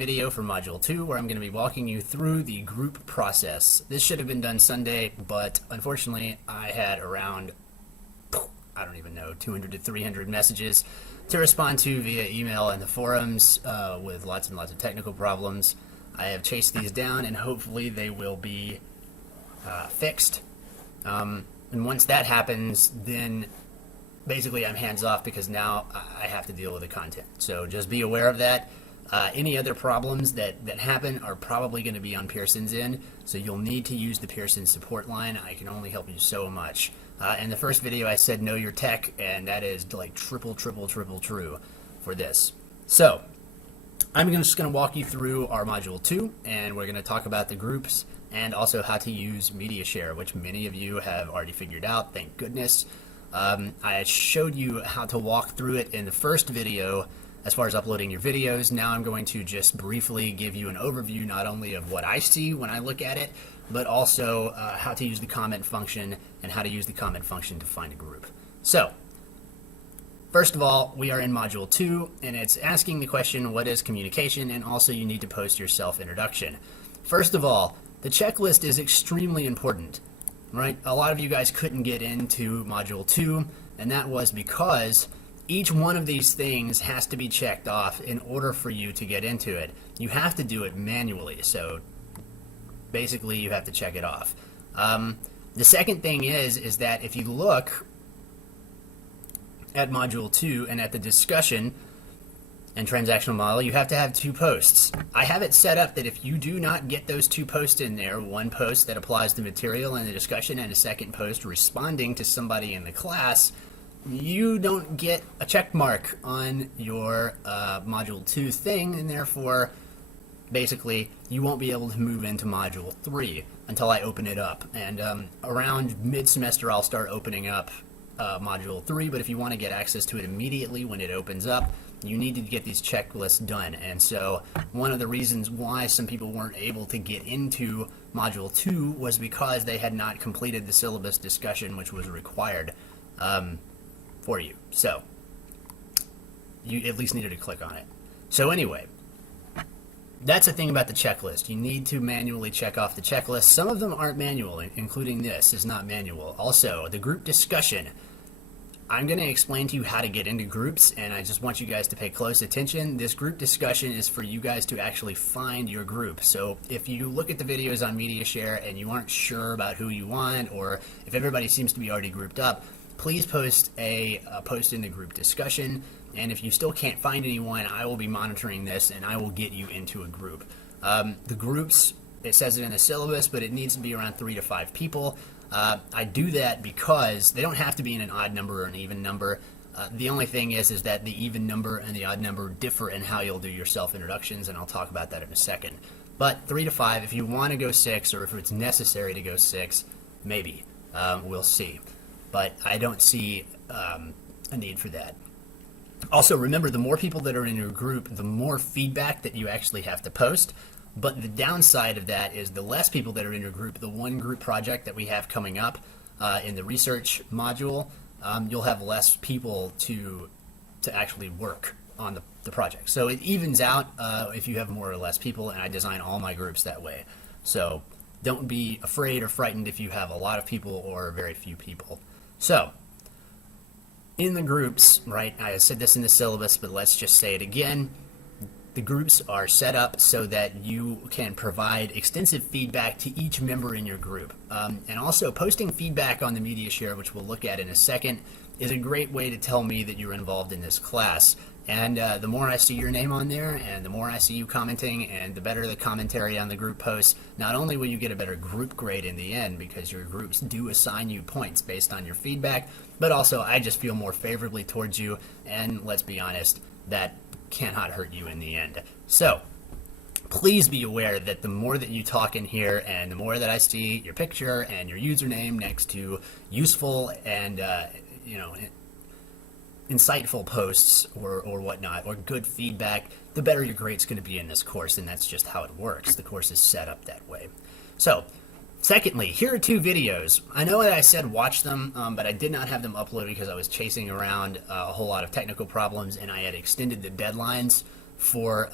Video for Module 2 where I'm going to be walking you through the group process. This should have been done Sunday, but unfortunately I had around, I don't even know, 200 to 300 messages to respond to via email and the forums with lots and lots of technical problems. I have chased these down and hopefully they will be fixed. And once that happens, then basically I'm hands off because now I have to deal with the content. So just be aware of that. Any other problems that happen are probably going to be on Pearson's end, so you'll need to use the Pearson support line. I can only help you so much. In the first video I said know your tech, and that is like triple true for this. So I'm just going to walk you through our Module 2, and we're going to talk about the groups and also how to use Media Share, which many of you have already figured out, thank goodness. I showed you how to walk through it in the first video as far as uploading your videos. Now I'm going to just briefly give you an overview not only of what I see when I look at it, but also how to use the comment function and how to use the comment function to find a group. So first of all, we are in Module 2, and it's asking the question, what is communication? And also you need to post your self-introduction. First of all, the checklist is extremely important, right? A lot of you guys couldn't get into Module 2, and that was because each one of these things has to be checked off in order for you to get into it. You have to do it manually, so basically you have to check it off. The second thing is that if you look at Module 2 and at the discussion and transactional model, you have to have 2 posts. I have it set up that if you do not get those 2 posts in there, one post that applies to material and the discussion and a second post responding to somebody in the class, you don't get a check mark on your Module 2 thing, and therefore basically you won't be able to move into Module 3 until I open it up. And around mid-semester I'll start opening up Module 3, but if you want to get access to it immediately when it opens up, you need to get these checklists done. And so one of the reasons why some people weren't able to get into Module 2 was because they had not completed the syllabus discussion, which was required for you. So you at least needed to click on it. So anyway, that's the thing about the checklist. You need to manually check off the checklist. Some of them aren't manual, including this is not manual. Also, the group discussion. I'm going to explain to you how to get into groups, and I just want you guys to pay close attention. This group discussion is for you guys to actually find your group. So if you look at the videos on Media Share and you aren't sure about who you want, or if everybody seems to be already grouped up, please post a post in the group discussion, and if you still can't find anyone, I will be monitoring this and I will get you into a group. The groups, it says it in the syllabus, but it needs to be around 3 to 5 people. I do that because they don't have to be in an odd number or an even number. The only thing is that the even number and the odd number differ in how you'll do your self-introductions, and I'll talk about that in a second. But 3 to 5, if you want to go 6, or if it's necessary to go 6, maybe. We'll see. But I don't see a need for that. Also, remember, the more people that are in your group, the more feedback that you actually have to post. But the downside of that is the less people that are in your group, the one group project that we have coming up in the research module, you'll have less people to actually work on the project. So it evens out if you have more or less people, and I design all my groups that way. So don't be afraid or frightened if you have a lot of people or very few people. So in the groups, right, I said this in the syllabus, but let's just say it again. The groups are set up so that you can provide extensive feedback to each member in your group. And also posting feedback on the Media Share, which we'll look at in a second, is a great way to tell me that you're involved in this class. And the more I see your name on there, and the more I see you commenting, and the better the commentary on the group posts, not only will you get a better group grade in the end, because your groups do assign you points based on your feedback, but also I just feel more favorably towards you, and let's be honest, that cannot hurt you in the end. So please be aware that the more that you talk in here, and the more that I see your picture and your username next to useful and insightful posts or whatnot, or good feedback, the better your grade's going to be in this course, and that's just how it works. The course is set up that way. So secondly, here are 2 videos. I know that I said watch them, but I did not have them uploaded because I was chasing around a whole lot of technical problems, and I had extended the deadlines for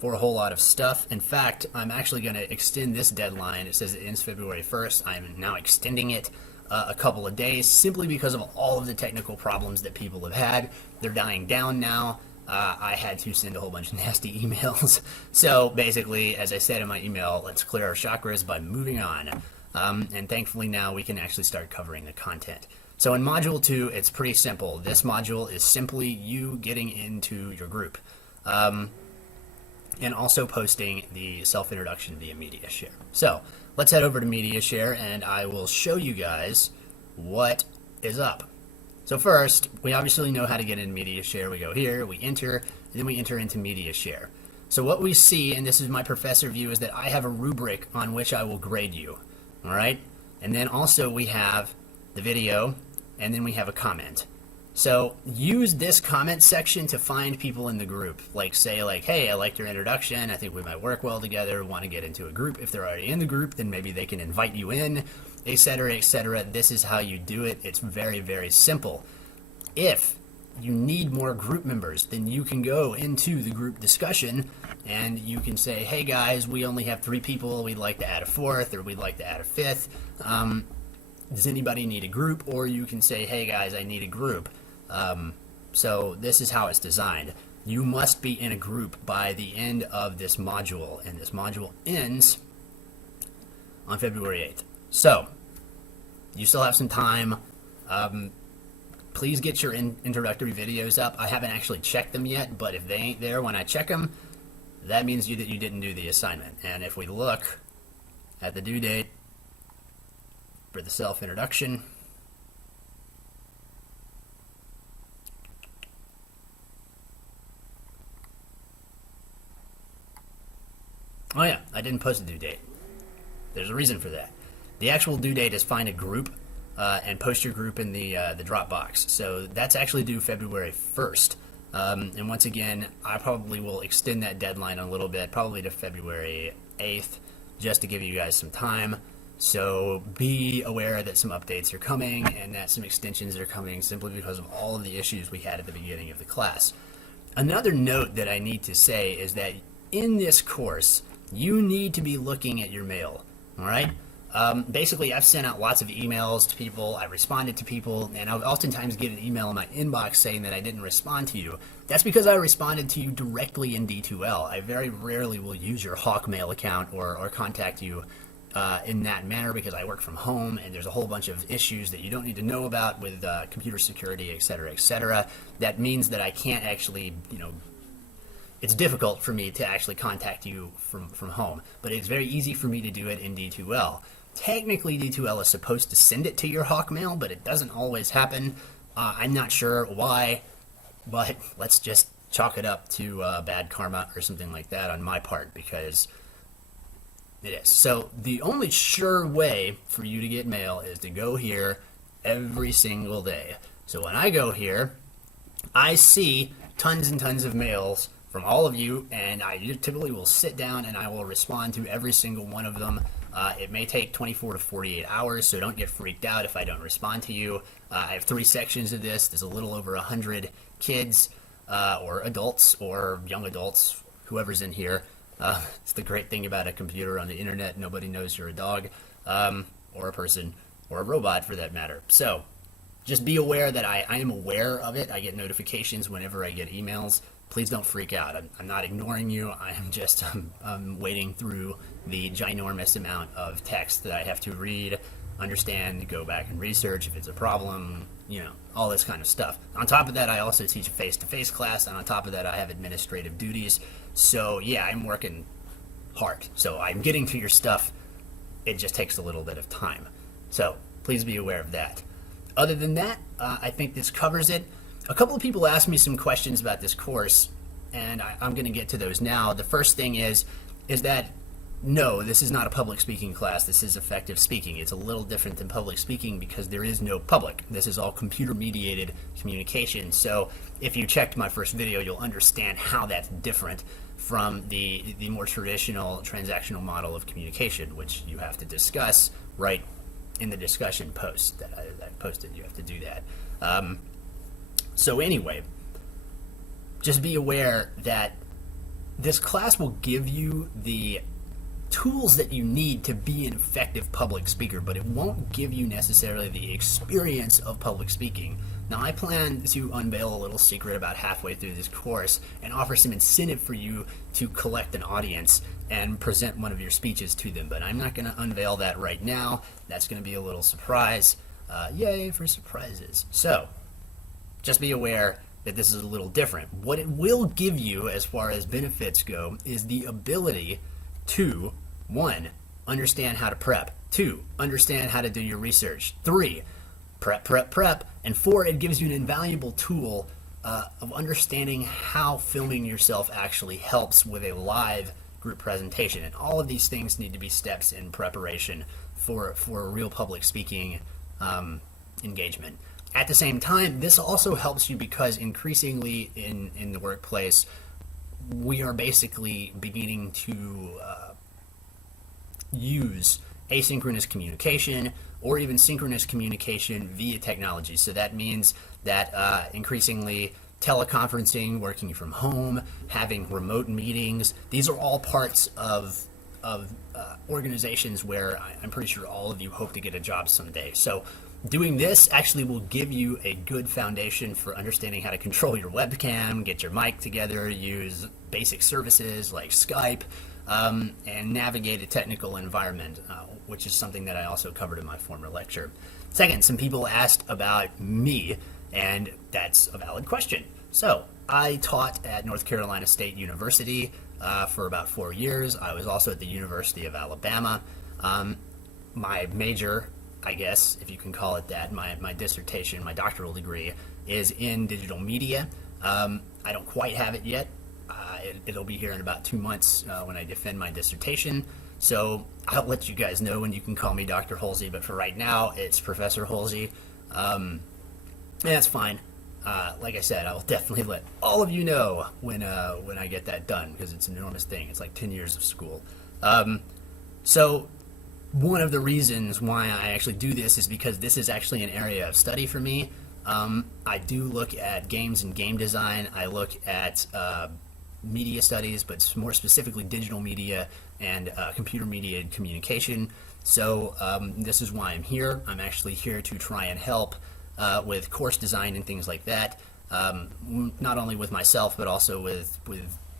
for a whole lot of stuff. In fact, I'm actually going to extend this deadline. It says it ends February 1st. I'm now extending it a couple of days simply because of all of the technical problems that people have had. They're dying down now. I had to send a whole bunch of nasty emails. So basically, as I said in my email, let's clear our chakras by moving on. And thankfully now we can actually start covering the content. So in Module 2, it's pretty simple. This module is simply you getting into your group. And also posting the self-introduction via MediaShare. So let's head over to MediaShare and I will show you guys what is up. So first, we obviously know how to get in MediaShare. We go here, we enter, and then we enter into MediaShare. So what we see, and this is my professor view, is that I have a rubric on which I will grade you. All right? And then also we have the video, and then we have a comment. So use this comment section to find people in the group. Like say like, hey, I liked your introduction. I think we might work well together. Want to get into a group. If they're already in the group, then maybe they can invite you in, etc., etc. This is how you do it. It's very, very simple. If you need more group members, then you can go into the group discussion and you can say, hey guys, we only have 3 people. We'd like to add a 4th, or we'd like to add a 5th. Does anybody need a group? Or you can say, hey guys, I need a group. So this is how it's designed. You must be in a group by the end of this module, and this module ends on February 8th. So you still have some time. Please get your introductory videos up. I haven't actually checked them yet, but if they ain't there when I check them, that means that you didn't do the assignment. And if we look at the due date for the self-introduction, oh yeah, I didn't post a due date. There's a reason for that. The actual due date is find a group and post your group in the Dropbox. So that's actually due February 1st. And once again, I probably will extend that deadline a little bit, probably to February 8th, just to give you guys some time. So be aware that some updates are coming and that some extensions are coming simply because of all of the issues we had at the beginning of the class. Another note that I need to say is that in this course, you need to be looking at your mail, all right? Basically, I've sent out lots of emails to people, I've responded to people, and I'll oftentimes get an email in my inbox saying that I didn't respond to you. That's because I responded to you directly in D2L. I very rarely will use your Hawkmail account or contact you in that manner because I work from home and there's a whole bunch of issues that you don't need to know about with computer security, etc., etc. That means that I can't actually, it's difficult for me to actually contact you from home, but it's very easy for me to do it in D2L. Technically, D2L is supposed to send it to your Hawkmail, but it doesn't always happen. I'm not sure why, but let's just chalk it up to bad karma or something like that on my part, because it is. So the only sure way for you to get mail is to go here every single day. So when I go here, I see tons and tons of mails from all of you, and I typically will sit down and I will respond to every single one of them. It may take 24 to 48 hours, so don't get freaked out if I don't respond to you. I have 3 sections of this. There's a little over 100 kids or adults or young adults, whoever's in here. It's the great thing about a computer on the internet. Nobody knows you're a dog or a person or a robot for that matter. So just be aware that I am aware of it. I get notifications whenever I get emails. Please don't freak out. I'm not ignoring you. I am just wading through the ginormous amount of text that I have to read, understand, go back and research if it's a problem, all this kind of stuff. On top of that, I also teach a face-to-face class, and on top of that, I have administrative duties. So yeah, I'm working hard. So I'm getting to your stuff. It just takes a little bit of time. So please be aware of that. Other than that, I think this covers it. A couple of people asked me some questions about this course, and I'm going to get to those now. The first thing is that, no, this is not a public speaking class. This is effective speaking. It's a little different than public speaking because there is no public. This is all computer-mediated communication. So if you checked my first video, you'll understand how that's different from the more traditional transactional model of communication, which you have to discuss right in the discussion post that I posted. You have to do that. So anyway, just be aware that this class will give you the tools that you need to be an effective public speaker, but it won't give you necessarily the experience of public speaking. Now, I plan to unveil a little secret about halfway through this course and offer some incentive for you to collect an audience and present one of your speeches to them, but I'm not going to unveil that right now. That's going to be a little surprise. Yay for surprises. So, just be aware that this is a little different. What it will give you as far as benefits go is the ability to, 1, understand how to prep, 2, understand how to do your research, 3, prep, and 4, it gives you an invaluable tool of understanding how filming yourself actually helps with a live group presentation. And all of these things need to be steps in preparation for a real public speaking engagement. At the same time, this also helps you because increasingly in the workplace, we are basically beginning to use asynchronous communication or even synchronous communication via technology. So that means that increasingly teleconferencing, working from home, having remote meetings, these are all parts of organizations where I'm pretty sure all of you hope to get a job someday. So doing this actually will give you a good foundation for understanding how to control your webcam, get your mic together, use basic services like Skype, and navigate a technical environment, which is something that I also covered in my former lecture. Second, some people asked about me, and that's a valid question. So, I taught at North Carolina State University for about 4 years. I was also at the University of Alabama. My major, I guess, if you can call it that, my dissertation, my doctoral degree, is in digital media. I don't quite have it yet. It'll be here in about 2 months when I defend my dissertation. So I'll let you guys know when you can call me Dr. Holsey, but for right now, it's Professor Holsey. And that's fine. Like I said, I will definitely let all of you know when I get that done, because it's an enormous thing. It's like 10 years of school. So one of the reasons why I actually do this is because this is actually an area of study for me. I do look at games and game design. I look at media studies, but more specifically digital media and computer mediated communication. So this is why I'm here. I'm actually here to try and help with course design and things like that, not only with myself, but also with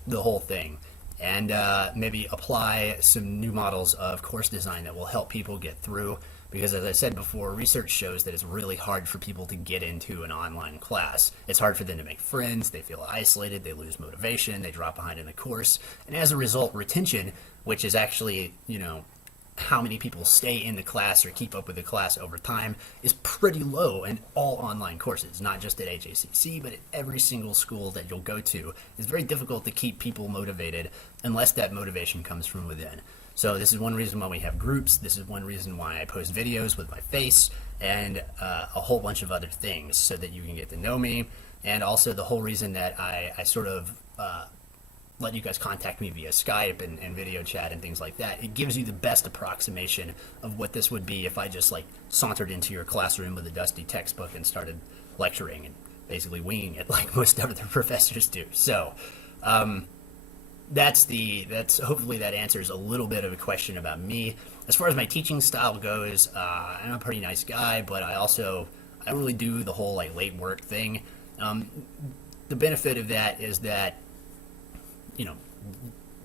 the whole thing. And maybe apply some new models of course design that will help people get through. Because as I said before, research shows that it's really hard for people to get into an online class. It's hard for them to make friends, they feel isolated, they lose motivation, they drop behind in the course. And as a result, retention, which is actually, how many people stay in the class or keep up with the class over time, is pretty low in all online courses, not just at HACC, but at every single school that you'll go to. It's very difficult to keep people motivated unless that motivation comes from within. So this is one reason why we have groups. This is one reason why I post videos with my face and a whole bunch of other things so that you can get to know me. And also the whole reason that I sort of let you guys contact me via Skype and video chat and things like that. It gives you the best approximation of what this would be if I just sauntered into your classroom with a dusty textbook and started lecturing and basically winging it like most other professors do. So that's hopefully that answers a little bit of a question about me. As far as my teaching style goes, I'm a pretty nice guy, but I don't really do the whole late work thing. The benefit of that is that,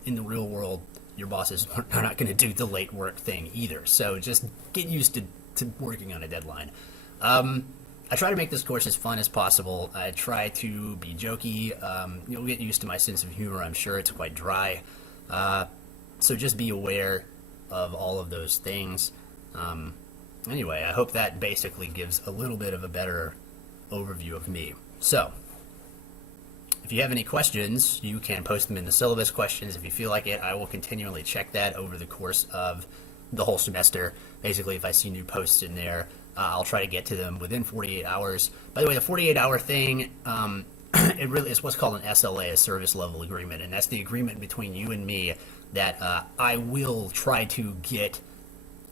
in the real world, your bosses are not going to do the late work thing either. So just get used to working on a deadline. I try to make this course as fun as possible. I try to be jokey. You'll get used to my sense of humor. I'm sure it's quite dry. So just be aware of all of those things. Anyway, I hope that basically gives a little bit of a better overview of me. So, if you have any questions, you can post them in the syllabus questions. If you feel like it, I will continually check that over the course of the whole semester. Basically, if I see new posts in there, I'll try to get to them within 48 hours. By the way, the 48-hour thing, it really is what's called an SLA, a service level agreement, and that's the agreement between you and me that I will try to get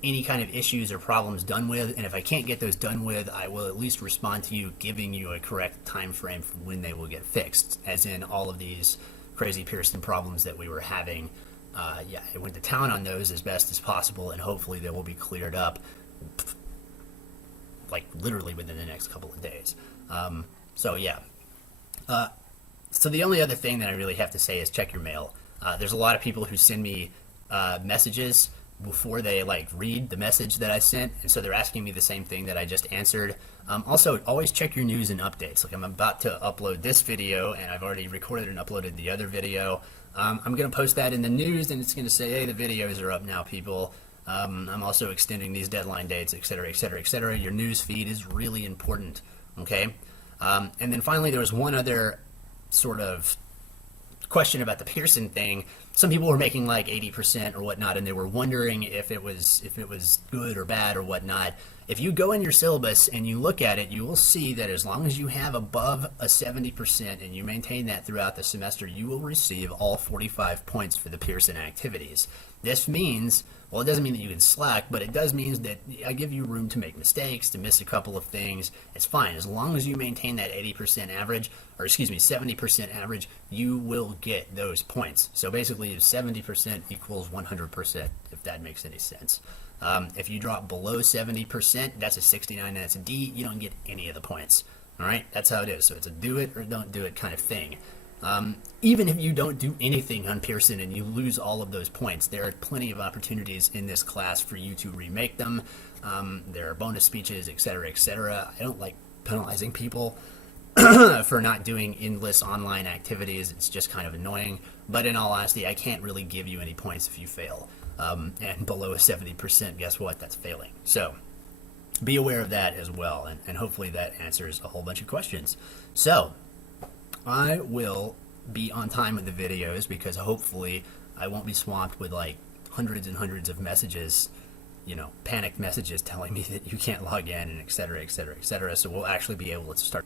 any kind of issues or problems done with, and if I can't get those done with, I will at least respond to you, giving you a correct time frame for when they will get fixed, as in all of these crazy Pearson problems that we were having. Yeah, I went to town on those as best as possible, and hopefully they will be cleared up, like literally within the next couple of days. So yeah. So the only other thing that I really have to say is check your mail. There's a lot of people who send me messages before they like read the message that I sent, and so they're asking me the same thing that I just answered. Also, always check your news and updates. Like, I'm about to upload this video, and I've already recorded and uploaded the other video. I'm going to post that in the news, and it's going to say, hey, the videos are up now, people. I'm also extending these deadline dates, etc., etc., etc. Your news feed is really important, okay? And then finally, there was one other sort of question about the Pearson thing. Some people were making like 80% or whatnot, and they were wondering if it was good or bad or whatnot. If you go in your syllabus and you look at it, you will see that as long as you have above a 70% and you maintain that throughout the semester, you will receive all 45 points for the Pearson activities. This means, well, it doesn't mean that you can slack, but it does mean that I give you room to make mistakes, to miss a couple of things. It's fine. As long as you maintain that 80% average, or excuse me, 70% average, you will get those points. So basically, 70% equals 100%, if that makes any sense. If you drop below 70%, that's a 69, that's a D, you don't get any of the points. All right, that's how it is. So it's a do it or don't do it kind of thing. Even if you don't do anything on Pearson and you lose all of those points, there are plenty of opportunities in this class for you to remake them. There are bonus speeches, etc., etc. I don't like penalizing people for not doing endless online activities. It's just kind of annoying. But in all honesty, I can't really give you any points if you fail. And below a 70%, guess what? That's failing. So be aware of that as well. And hopefully that answers a whole bunch of questions. So I will be on time with the videos because hopefully I won't be swamped with like hundreds and hundreds of messages, panicked messages telling me that you can't log in and et cetera, et cetera, et cetera. So we'll actually be able to start